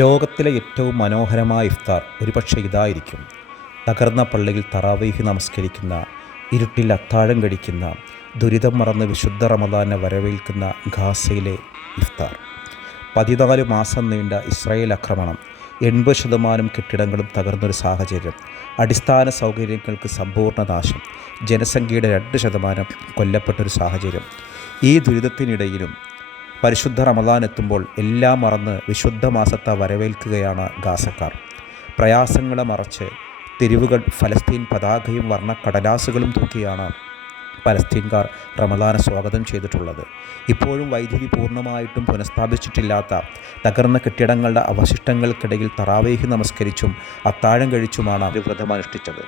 ലോകത്തിലെ ഏറ്റവും മനോഹരമായ ഇഫ്താർ ഒരുപക്ഷെ ഇതായിരിക്കും. തകർന്ന പള്ളിയിൽ തറാവീഹ് നമസ്കരിക്കുന്ന, ഇരുട്ടിൽ അത്താഴം കഴിക്കുന്ന, ദുരിതം മറന്ന് വിശുദ്ധ റമദാനെ വരവേൽക്കുന്ന ഗാസയിലെ ഇഫ്താർ. 14 മാസം നീണ്ട ഇസ്രായേൽ ആക്രമണം, 80% കെട്ടിടങ്ങളും തകർന്നൊരു സാഹചര്യം, അടിസ്ഥാന സൗകര്യങ്ങൾക്ക് സമ്പൂർണ്ണ നാശം, ജനസംഖ്യയുടെ 2% കൊല്ലപ്പെട്ടൊരു സാഹചര്യം. ഈ ദുരിതത്തിനിടയിലും പരിശുദ്ധ റമദാൻ എത്തുമ്പോൾ എല്ലാം മറന്ന് വിശുദ്ധ മാസത്തെ വരവേൽക്കുകയാണ് ഗാസക്കാർ. പ്രയാസങ്ങളെ മറച്ച് തെരുവുകൾ ഫലസ്തീൻ പതാകയും വർണ്ണക്കടലാസുകളും തൂക്കിയാണ് പലസ്തീൻകാർ റമദാനെ സ്വാഗതം ചെയ്തിട്ടുള്ളത്. ഇപ്പോഴും വൈദ്യുതി പൂർണ്ണമായിട്ടും പുനഃസ്ഥാപിച്ചിട്ടില്ലാത്ത തകർന്ന കെട്ടിടങ്ങളുടെ അവശിഷ്ടങ്ങൾക്കിടയിൽ തറാവീഹ് നമസ്കരിച്ചും അത്താഴം കഴിച്ചുമാണ് വ്രതമനുഷ്ഠിച്ചത്.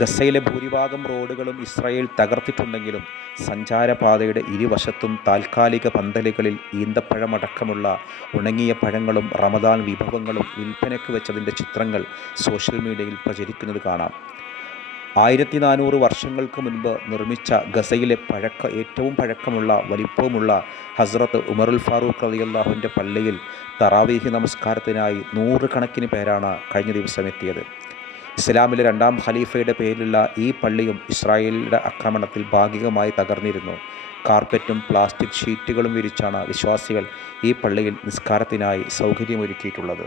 ഗസയിലെ ഭൂരിഭാഗം റോഡുകളും ഇസ്രായേൽ തകർത്തിട്ടുണ്ടെങ്കിലും സഞ്ചാരപാതയുടെ ഇരുവശത്തും താൽക്കാലിക പന്തലുകളിൽ ഈന്തപ്പഴമടക്കമുള്ള ഉണങ്ങിയ പഴങ്ങളും റമദാൻ വിഭവങ്ങളും വിൽപ്പനയ്ക്ക് വെച്ചതിൻ്റെ ചിത്രങ്ങൾ സോഷ്യൽ മീഡിയയിൽ പ്രചരിക്കുന്നത് കാണാം. 1400 വർഷങ്ങൾക്ക് മുൻപ് നിർമ്മിച്ച ഗസയിലെ ഏറ്റവും പഴക്കമുള്ള വലിപ്പവുമുള്ള ഹസ്രത്ത് ഉമറുൽ ഫാറൂഖ് റളിയല്ലാഹുവിൻ്റെ പള്ളിയിൽ തറാവീഹ് നമസ്കാരത്തിനായി 100 കണക്കിന് പേരാണ് കഴിഞ്ഞ ദിവസം എത്തിയത്. ഇസ്ലാമിലെ 2ാം ഖലീഫയുടെ പേരിലുള്ള ഈ പള്ളിയും ഇസ്രായേലിൻ്റെ ആക്രമണത്തിൽ ഭാഗികമായി തകർന്നിരുന്നു. കാർപ്പറ്റും പ്ലാസ്റ്റിക് ഷീറ്റുകളും വിരിച്ചാണ് വിശ്വാസികൾ ഈ പള്ളിയിൽ നിസ്കാരത്തിനായി സൗകര്യമൊരുക്കിയിട്ടുള്ളത്.